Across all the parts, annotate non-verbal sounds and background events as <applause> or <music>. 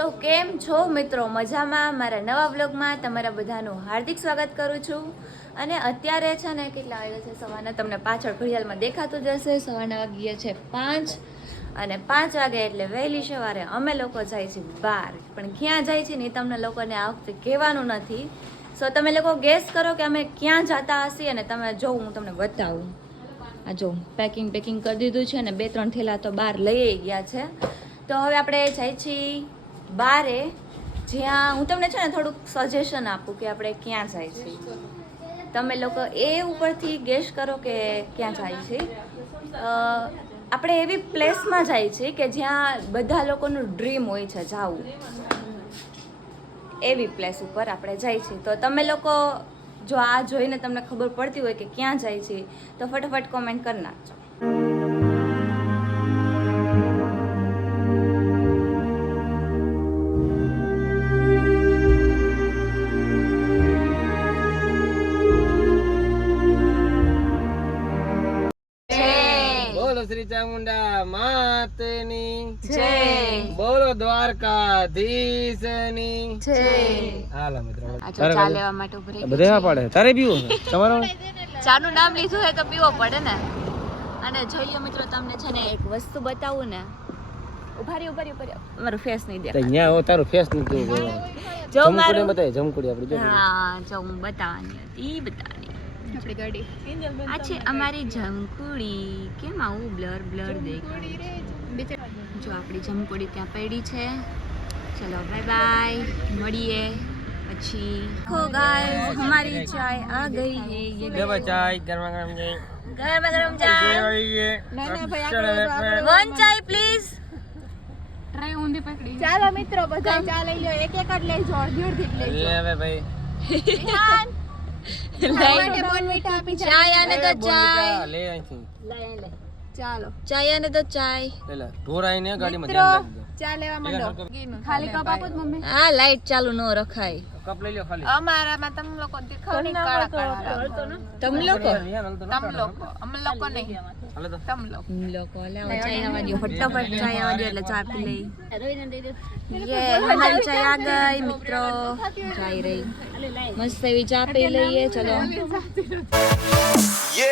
તો કેમ છો મિત્રો? મજામાં? મારા નવા બ્લોગમાં તમારા બધાનું હાર્દિક સ્વાગત કરું છું. અને અત્યારે છે ને કેટલા વાગ્યા છે? સવારના તમને પાછળ ઘડિયાળમાં દેખાતું જ હશે. સવારના વાગ્યા છે પાંચ અને પાંચ વાગે એટલે વહેલી સવારે અમે લોકો જાય છે બહાર. પણ ક્યાં જાય છે ને તમને લોકોને આ વખતે કહેવાનું નથી. સો તમે લોકો ગેસ કરો કે અમે ક્યાં જતા હશે અને તમે જો, હું તમને બતાવું. આ જો પેકિંગ પેકિંગ કરી દીધું છે અને બે, ત્રણ થેલા તો બહાર લઈ ગયા છે. તો હવે આપણે જાય છીએ બારે જ્યાં હું તમને છે ને થોડુંક સજેશન આપું કે આપણે ક્યાં જાય છે. તમે લોકો એ ઉપરથી ગેસ કરો કે ક્યાં જાય છે. આપણે એવી પ્લેસમાં જાય છે કે જ્યાં બધા લોકોનું ડ્રીમ હોય છે જાવું. એવી પ્લેસ ઉપર આપણે જાય છે. તો તમે લોકો જો આ જોઈને તમને ખબર પડતી હોય કે ક્યાં જાય છે, તો ફટાફટ કોમેન્ટ કરી નાખજો. ચામુંડા માતની. જય. બોલો દ્વારકાધીશની. જય. હાલો મિત્રો. આ ચા લેવા માટે ઉભરી બધે પાડે. તારે પીવો તમારો? ચાનું નામ લીધું હે તો પીવો પડે ને. અને જોઈએ મિત્રો તમને છે ને એક વસ્તુ બતાવું ને. ઉભારી ઉભારી ઉભારી મારું ફેસ નહીં દે ત્યાં હો તારું ફેસ નથી જો જમકુડી મારું બતાય જમકુડી આપડી જો. હા જો હું બતાવવાની હતી આપણી ગાડી. આ છે અમારી જમકુડી કેમ આવું બ્લર બ્લર દેખાય જો આપણી જમકુડી ત્યાં પડી છે. ચલો બાય બાય મળીએ પછી. હો ગાઈસ હમારી ચાય આ ગઈ હે યે ગરમ ચાય ગરમ ગરમ ચાય. ગરમ ગરમ ચાય. ના ના ભાઈ વન ચાય પ્લીઝ ટ્રાય ઊંધી પકડી. ચાલો મિત્રો બધા ચા લઈ લો એક એક જ લેજો અડધી અડધી જ લેજો. લે હવે ભાઈ. ચાય આને તો ચાય. લે અહીંથી. ચાલો. ચાય આને તો ચાય. ગાડીમાં ધ્યાન રાખજો. ચા લેવા માંડો? ખાલી કપ આપો મમ્મી. આ લાઈટ ચાલુ ન રખાય. કપ લઈ લ્યો ખાલી. અમારામાં તમે લોકો દેખાવ નહીં કાળા કાળા તમ લોકો તમ લોકો? અમે લોકો નહીં. તમ લોકો? લોકો લાવો ચાય આવા દો ફટાફટ ચાય આવા દો એટલે ચા પી લઈ યે હમારી ચાય આ ગઈ મિત્રો. ચાય રહી મસ્ત એવી ચા પી લઈએ ચલો. છે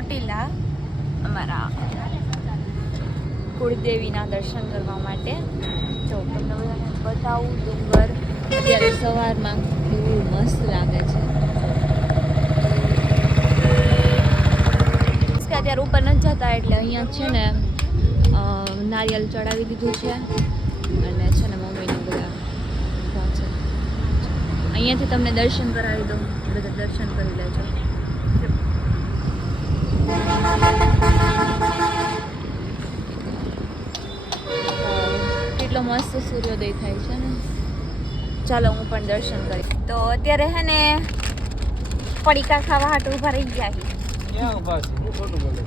ચોટીલા અમારા કુળદેવીના દર્શન કરવા માટે. જો તમને બધાને બતાવું, ડુંગર અત્યારે સવારમાં કેવું મસ્ત લાગે છે. અત્યારે ઉપર નથી જતા એટલે અહીંયા છે ને નારિયેલ ચડાવી દીધું છે. અને છે ને મમ્મીને બધા છે. અહીંયાથી તમને દર્શન કરાવી દઉં. બધા દર્શન કરી લેજો. કેટલો મસ્ત સૂર્યોદય થાય છે ને. ચાલો હું પણ દર્શન કરી તો અત્યારે હે ને પડીકા ખાવા હાટ ઊભા રહી ગયા ક્યાં ઊભા છે? ખોટું બોલે?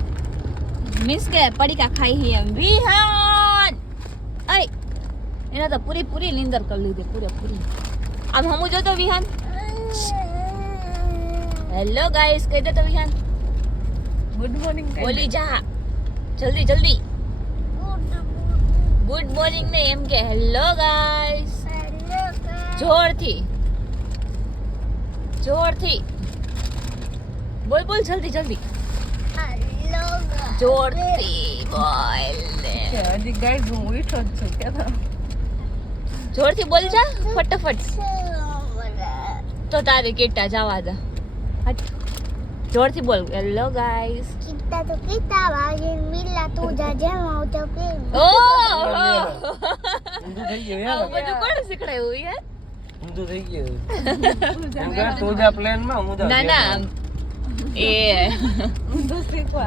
મીન્સ કે પડીકા ખાઈ હી એમ. વિહાન! અય! એને તો પૂરી પૂરી નીંદર કરી લીધી પૂરે પૂરી. આમ હમું જોતો વિહાન? હેલો ગાઈસ કહી દે તો વિહાન. ગુડ મોર્નિંગ બોલી જા જલ્દી જલ્દી ગુડ મોર્નિંગ ને એમ કે હેલો ગાઈસ જોરથી જોરથી બોલ બોલ જલ્દી જલ્દી જોરથી બોલ ને હજી ગાઈસ હું ઉઠો જ છું કે જોરથી બોલ જા ફટાફટ તો તારે કેટા જવા દે હટ જોરથી બોલ. Hello guys Kita tuh kita lagi Mila tuh jajan mau cokin. ઓ ઊંધું થઈ ગયું યાર બધું કોણ શીખડાયું યાર? ઊંધું થઈ ગયું. <laughs> કે તું જા પ્લેનમાં હું જા ના ના. એ.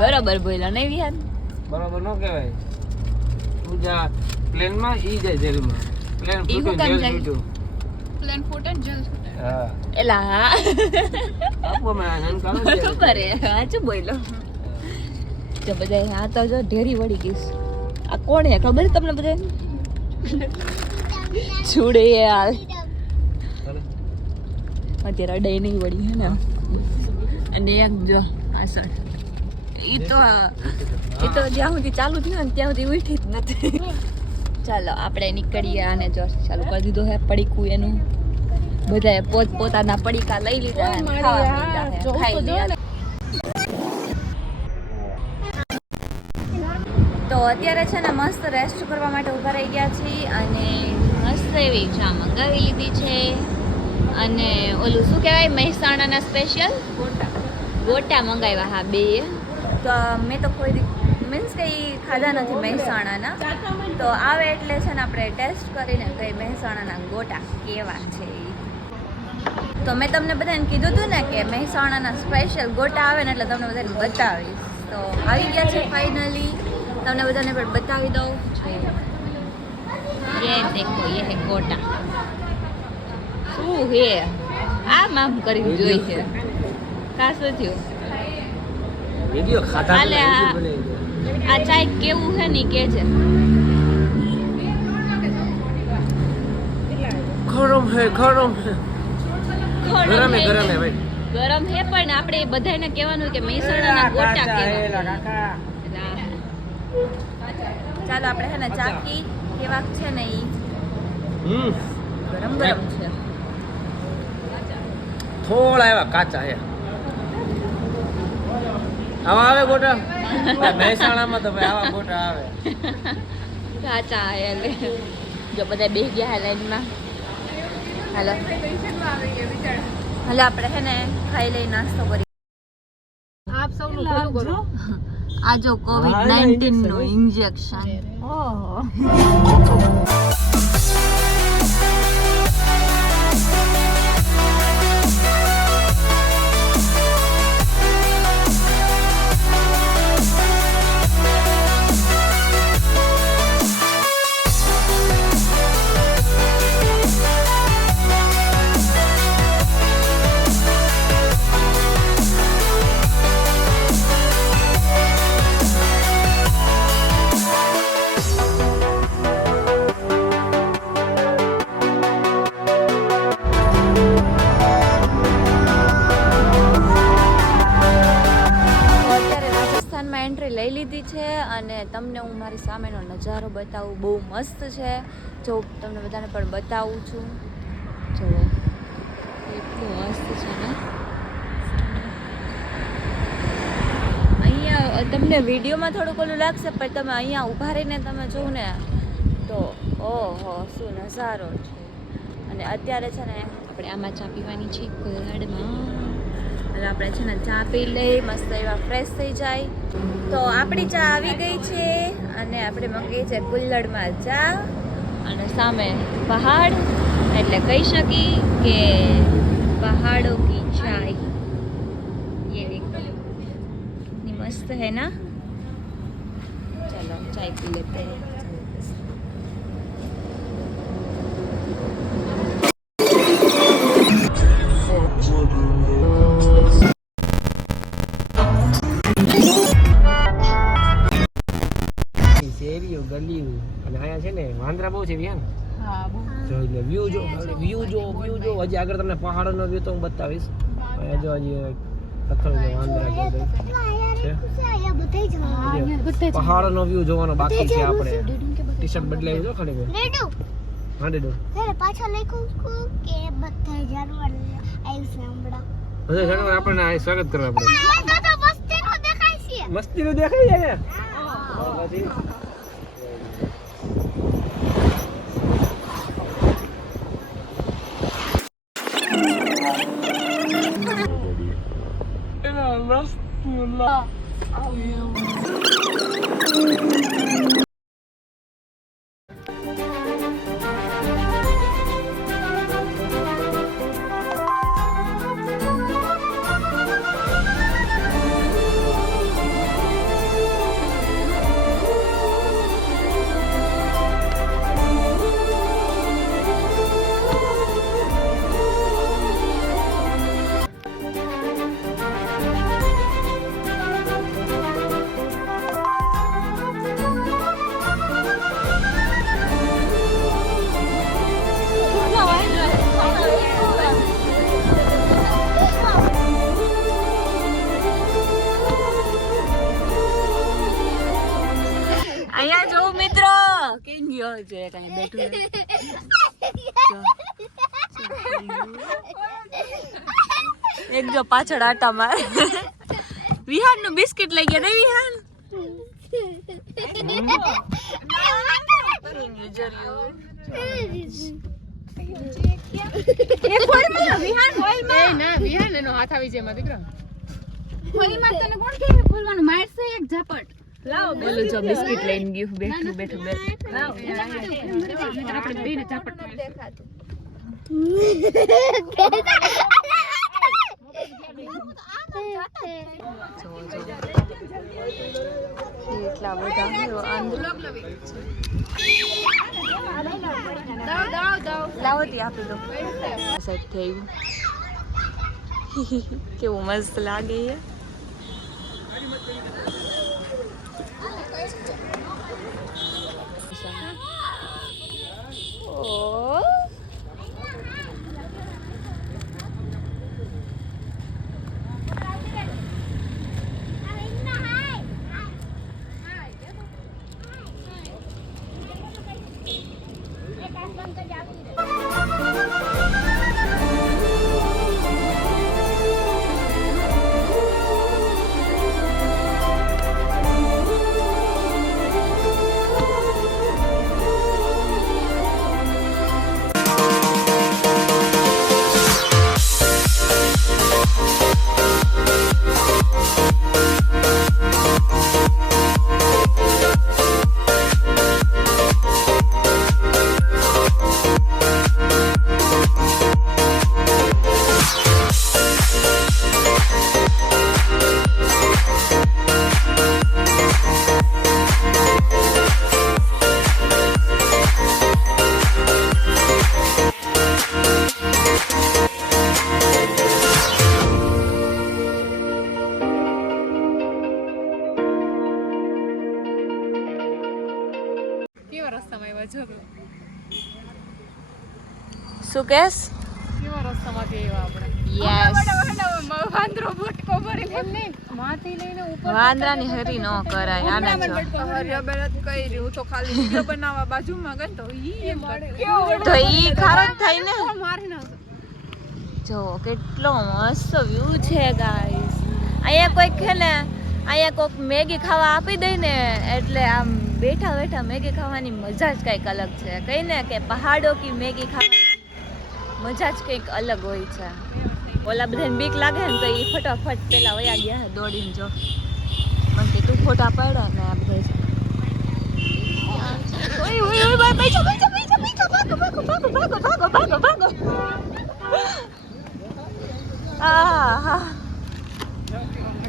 બરાબર બોલ્યા નહીં વિહાન? બરોબર નો કહેવાય. તું જા પ્લેનમાં ઈ જાય જેલમાં. પ્લેન હું કામ જેલ? ફૂટ્યું પ્લેન ફૂટે જલ હા એલા. હા ને સાચું બોલો જો બધા હા તો જો ઢેરી વળી ગઈશ આ કોણ હે? ખબર તમને બધે છોડે યાર અત્યારે અડાઈ નહીં વળી હે ને. અને એક જો આ સર ઈ તો એ તો જ્યાં સુધી ચાલુ થયું ને ત્યાં સુધી ઉઠી જ નથી. ચાલો, આપણે નીકળીએ અને જો ચાલુ કરી દીધો હે પડીકું એનું. બધાએ પોત પોતાના પડીકા લઈ લીધા તો અત્યારે છે ને મસ્ત રેસ્ટ કરવા માટે ઊભા રહી ગયા છીએ અને મસ્ત એવી ચા મંગાવી લીધી છે. અને ઓલું શું કહેવાય મહેસાણાના સ્પેશિયલ ગોટા. ગોટા મંગાવ્યા હા બે. તો મેં તો કોઈ મીન્સ કે ઈ ખાધા નથી મહેસાણાના. તો આવે એટલે છે ને આપણે ટેસ્ટ કરીને કઈ મહેસાણાના ગોટા કેવા છે. તો મેં તમને બધાને કીધું હતું ને કે મહેસાણાના સ્પેશિયલ ગોટા આવે ને એટલે તમને બધાને બતાવીશ. તો આવી ગયા છે ફાઇનલી તમને બધાને પણ બતાવી દઉં. યે દેખો યે હે ગોટા. શું હે? આમ આમ કરીને જોઈ છે. કા શું થયું કેવું છે ને કે છે? ગરમ હે ગરમ હે. ગરમ હે ગરમ હે ભાઈ. ગરમ હે પણ આપણે બધાને કહેવાનું કે મહેસાણાના ગોટા કેવા ચાલો આપણે છે ને ચાકી કેવા છે ને ઈ? હમ. ગરમ ગરમ છે. થોડા એવા કાચા હે. આવા આવે ગોટા? મહેસાણામાં તો ભાઈ આવા ગોટા આવે. કાચા એટલે. જો બધા બે ગયા હે લાઈનમાં. હાલો. હાલો આપણે છે ને ખાઈ લઈ નાસ્તો કરી. આપ સૌનું ભલું કરો. આ જો કોવિડ નાઇન્ટીનનું ઇન્જેક્શન. ઓહો. સામેનો નજારો બતાવું. બહુ મસ્ત છે. જો તમને બધાને પણ બતાવું છું. જો, એટલું મસ્ત છે ને. અહીંયા તમને વિડીયોમાં થોડુંક ઓલું લાગશે, પણ તમે અહીંયા ઊભા રહીને તમે જોવો ને તો ઓહો, શું નજારો છે. અને અત્યારે છે ને, આપણે આમાં ચા પીવાની છે કુલ્હાડમાં એટલે આપણે છે ને ચા પી લઈ મસ્ત એવા ફ્રેશ થઈ જાય તો આપણી ચા આવી ગઈ છે અને આપણે મંગાવી છે કુલ્લડમાં ચા અને સામે પહાડ એટલે કહી શકી કે પહાડો કી ચાય ये देखो कितनी मस्त है ना चलो चाय पी लेते हैं શેરીઓ ગલીઓ. અને અહીંયા છે ને વાંદરા બહુ છે વ્યાન જોઈ બહુ. વ્યૂ જો વ્યૂ જો વ્યૂ જો. હજી આગળ તમને પહાડોનો વ્યૂ તો હું બતાવીશ. અહીંયા જો હજી પથ્થર જો વાંદરા છે. પહાડોનો વ્યૂ જોવાનો બાકી છે આપણે. ટી શર્ટ બદલાવી જો ખાલી હા ડેડો. ત્યારે લખ્યું કે બધા જાનવર આવ્યું છે. બધા જાનવર આપણને સ્વાગત કરવા પડે. મસ્તી તો દેખાય છે. દેખાય છે ને Helal nasıl lan? Uyuyamam. પાછળ આટા માર. વિહાનનું બિસ્કિટ લઈ ગયા ને વિહાન? એ ના વિહાન હાથ આવી જાય એમાં દીકરા. ખોલીમાં તને કોણ કહે? ખોલવાનું મારશે એક ઝપટ. બોલું જો બિસ્કિટ લઈને ગયું બેઠું બેઠું બેઠું. આપણે એટલા બધા લાવો તી આપી દો સેટ થયું કેવું મસ્ત લાગે છે આવ્યા ઝઘડો શું કેસ કેવા રસ્તામાંથી આવ્યા યસ આપણે વાંદરો બટકો ભરી એમ નહીં. માથી લઈને ઉપર વાંદરાની હરી નો કરાય આના જો. હું તો ખાલી વિડિયો બનાવવા બાજુમાં ગઈ તો ઈ એમ. તો ઈ ખારો થાય ને? મારી નાખે? જો કેટલો મસ્ત વ્યૂ છે ગાઈસ અહીંયા કોઈક છે ને અહીંયા કોઈક મેગી ખાવા આપી દઈ ને એટલે આમ બેઠા બેઠા મેગી ખાવાની મજા જ કંઈક અલગ છે. કઈ ને કે પહાડો કી મેગી ખાવાની મજા જ કંઈક અલગ હોય છે. ઓલા બધાને બીક લાગે ને તો એ ફટાફટ પેલા વયા ગયા દોડીને જો. મને કે તું ફોટા પાડ્યા ને આ બધા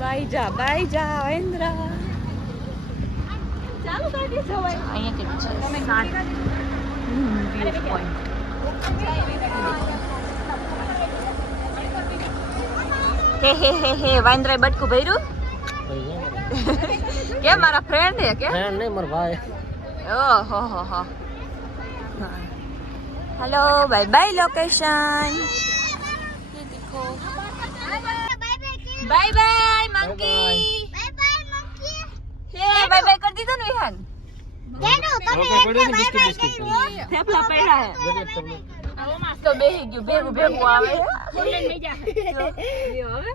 બાઈ જા બાઈ જા, ઇન્દ્ર. અહીંયા કેટલું છે? સાત. હે હે હે હે વાંદરાએ બટકું ભર્યું? કે મારા ફ્રેન્ડ હે કે? ફ્રેન્ડ નહીં મારા ભાઈ. ઓ હો હો. હો hello bye bye location bye bye monkey એ બાય બાય કરી દીધો ને વિહાન? કેનો તમે એકને બાય બાય કરી થેપલા પડ્યા હે. તો બેહી ગયો ભેગું ભેગું આવે. બોલને નહીં જા હવે.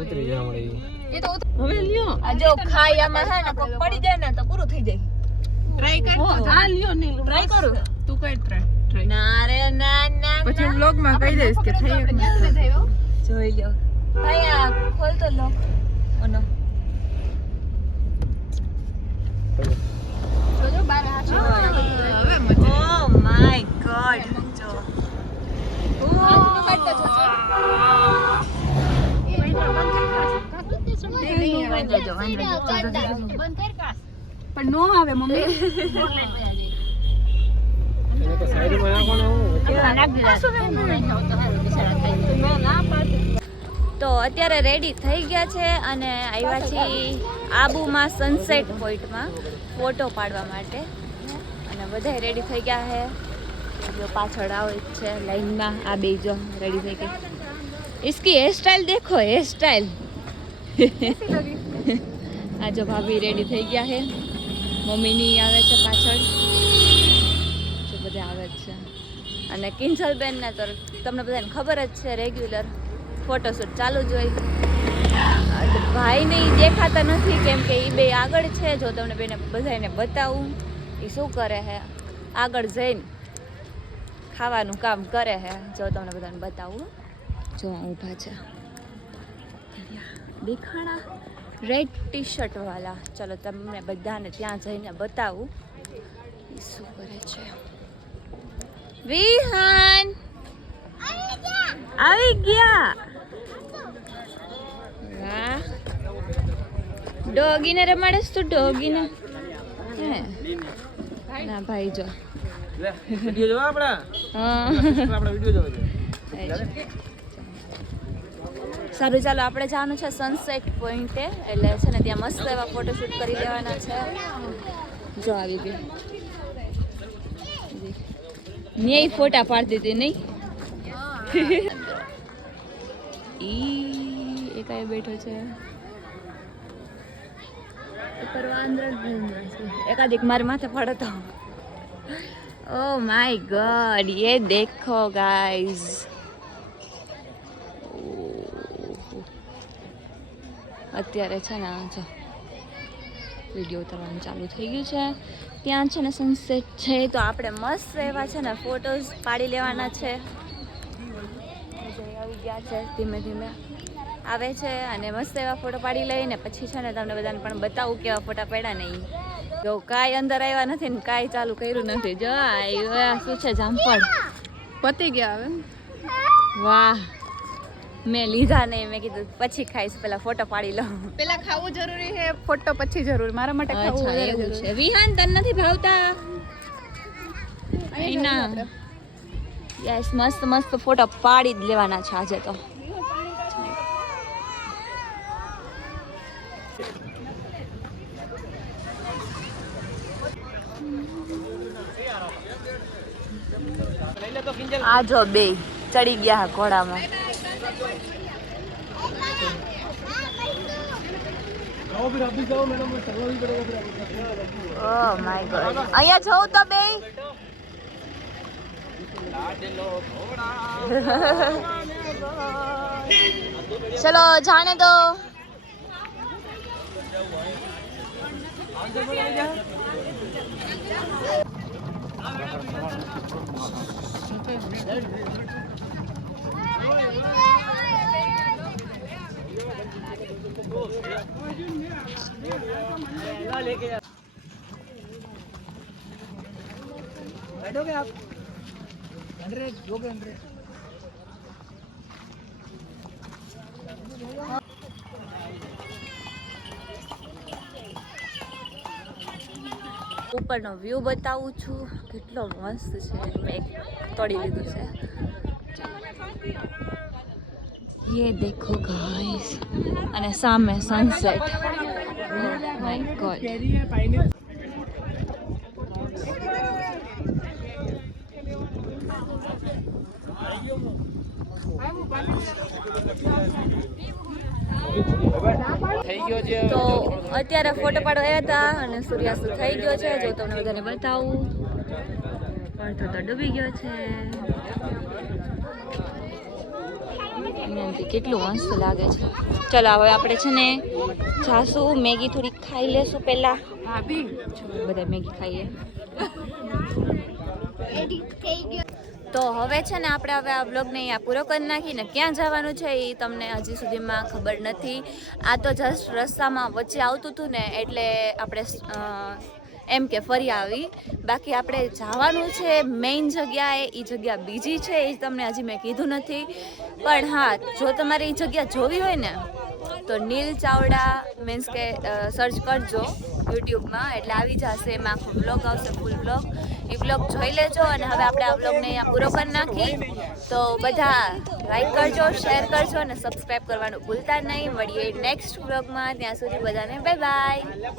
ઉતરી જાય હમણાં એ તો હવે લ્યો. આ જો ખાઈ આમાં હે ને પડી જાય ને તો પૂરું થઈ જાય. ટ્રાય કર. હા લ્યો ને ટ્રાય કરું? તું કઈ ટ્રાય ના રે ના ના પછી વ્લોગમાં કહી દઈશ કે થઈ જોઈ લ્યો. ભાઈ ખોલ તો લોક ઓનો. જોજો બાર હાથ હવે ઓ માય ગોડ જો. પણ નો આવે મમ્મી તો સાઈડમાં નાખવાનું તો અત્યારે રેડી થઈ ગયા છે અને આવ્યા છીએ આબુમાં સનસેટ પોઈન્ટમાં ફોટો પાડવા માટે. અને બધા રેડી થઈ ગયા છે. જો પાછળ આવે છે લાઈનમાં આ બે જો રેડી થઈ ગઈ ઇસકી હેરસ્ટાઈલ દેખો હેર સ્ટાઈલ <laughs> આ જો ભાભી રેડી થઈ ગયા છે. મમ્મીની આવે છે પાછળ. જો બધા આવે છે. અને કિંજલબેનના તો તમને બધાને ખબર જ છે રેગ્યુલર ફોટોશૂટ ચાલુ જ હોય. ભાઈને એ દેખાતા નથી કેમ કે એ બે આગળ છે. જો તમને બેને બધાને બતાવું એ શું કરે છે આગળ જઈને ખાવાનું કામ કરે છે જો તમને બધાને બતાવું. જો ઊભા છે. દેખાણા રેડ ટી શર્ટ વાળા ચલો તમને બધાને ત્યાં જઈને બતાવું. એ શું કરે છે? વિહાન! આવી ગયા વાહ ડોગીને રમાડેસ તું ડોગીને? હે. ના ભાઈ જો. વીડિયો જોવા આપણા? હા. આપણા વીડિયો જોવા સારું ચાલો આપણે જવાનું છે સનસેટ પોઈન્ટે એટલે છે ને ત્યાં મસ્ત એવા ફોટોશૂટ કરી લેવાના છે. જો આવી ગઈ ન્યાય ફોટા પાડતી દીધી નહીં? ઈ એકાએ બેઠો છે. ઉપર વાંદરો જ વાંદરો છે. એકાદ એક મારે માથે પડો તો ઓ માય ગોડ ये देखो गाइस અત્યારે છે ને આ જો વિડીયો ઉતારવાનું ચાલુ થઈ ગયું છે ત્યાં છે ને સનસેટ છે તો આપણે મસ્ત એવા છે ને ફોટોઝ પાડી લેવાના છે વિજય આવી ગયા છે ધીમે ધીમે આવે છે અને મસ્ત એવા ફોટો પાડી લઈને પછી છે ને તમને બધાને પણ બતાવું કેવા ફોટા પડ્યા નહીં જો કાંઈ અંદર આવ્યા નથી ને કાંઈ ચાલુ કર્યું નથી. જો આ શું છે જામફળ? પતી ગયા હવે. વાહ. મેં લીધા નહીં મેં કીધું પછી ખાઈશ પેલા ફોટો પાડી લઉં. પેલા ખાવું જરૂરી છે ફોટો પછી જરૂરી. મારા માટે ખાવું એવું જરૂરી. છે. વિહાન તન નથી ભાવતા. ના યસ મસ્ત મસ્ત ફોટો પાડી જ લેવાના છે આજે તો લઈ લે તો કિંજલ આ જો બે ચડી ગયા ઘોડામાં. ઓ માય ગોડ અહીંયા જવું તો બે. ચલો જાણે તો. बैठोगे आप हंड्रेड लोगे हंड्रेड ઉપરનો વ્યૂ બતાવું છું. કેટલો મસ્ત છે. મેં તોડી લીધું છે. યે દેખો ગાઈસ અને સામે સનસેટ માય ગોડ છે તો અત્યારે ફોટો પાડવા આવ્યા હતા અને સૂર્યાસ્ત થઈ ગયો છે. જો તમને બધાને બતાવું. અડધો તો ડૂબી ગયો છે. કેટલું મસ્ત લાગે છે. ચલો હવે આપણે છે ને જાશું મેગી થોડી ખાઈ લેશું પહેલા. ભાભી. બધા મેગી ખાઈએ. થઈ ગયો. તો હવે છે ને આપણે હવે આ બ્લોગને અહીંયા પૂરો કરી નાખીને ક્યાં જવાનું છે એ તમને હજી સુધીમાં ખબર નથી. આ તો જસ્ટ રસ્તામાં વચ્ચે આવતું હતું ને એટલે આપણે એમ કે ફરી આવી. બાકી આપણે જવાનું છે મેઇન જગ્યાએ એ જગ્યા બીજી છે એ તમને હજી મેં કીધું નથી. પણ હા, જો તમારે એ જગ્યા જોવી હોય ને તો નીલ ચાવડા મીન્સ કે સર્ચ કરજો યુટ્યુબમાં, એટલે આવી જશે એમાં આખો બ્લોગ આવશે ફૂલ બ્લોગ એ બ્લોગ જોઈ લેજો અને હવે આપણે આ બ્લોગને અહીંયા પૂરો કરી નાખી. તો બધા લાઈક કરજો શેર કરજો અને સબસ્ક્રાઈબ કરવાનું ભૂલતા નહીં. મળીએ નેક્સ્ટ બ્લોગમાં ત્યાં સુધી બધાને બાય બાય